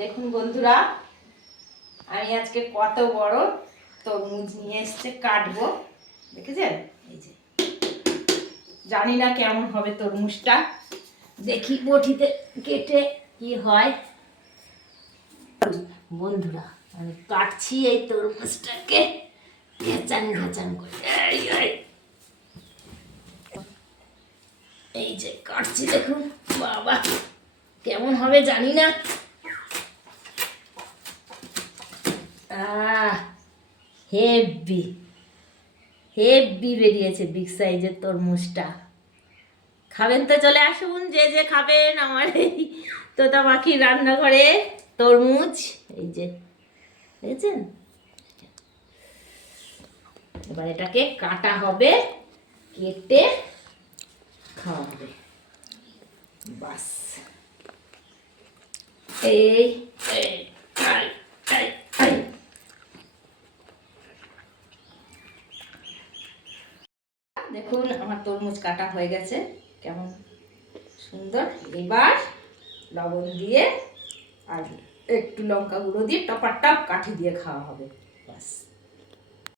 দেখুন বন্ধুরা, আমি আজকে কত বড় তরমুজ নিয়ে এসছে কাটবো। দেখেছেন? এই যে, জানি না কেমন হবে তরমুজটা, দেখি বটিতে কেটে কি হয়। বন্ধুরা, আমি কাটছি এই তরমুজটাকে ঘেঁচান ঘেঁচান করে। এই যে কাটছি, দেখুন বাবা কেমন হবে জানি না। হেভি হেভি বেরিয়েছে বিগ সাইজের তরমুজটা। খাবেন তো চলে আসুন, যে যে খাবেন আমার এই তোতা পাখির রান্নাঘরে। তরমুজ এই যে দেখেছেন, এবার এটাকে কাটা হবে, কেটে খাওয়া হবে। বাস এই দেখুন আমার তরমুজ কাটা হয়ে গেছে, কেমন সুন্দর। এবার লবণ দিয়ে আর একটু লঙ্কা গুঁড়ো দিয়ে টপার টপ কাঠি দিয়ে খাওয়া হবে। বাস।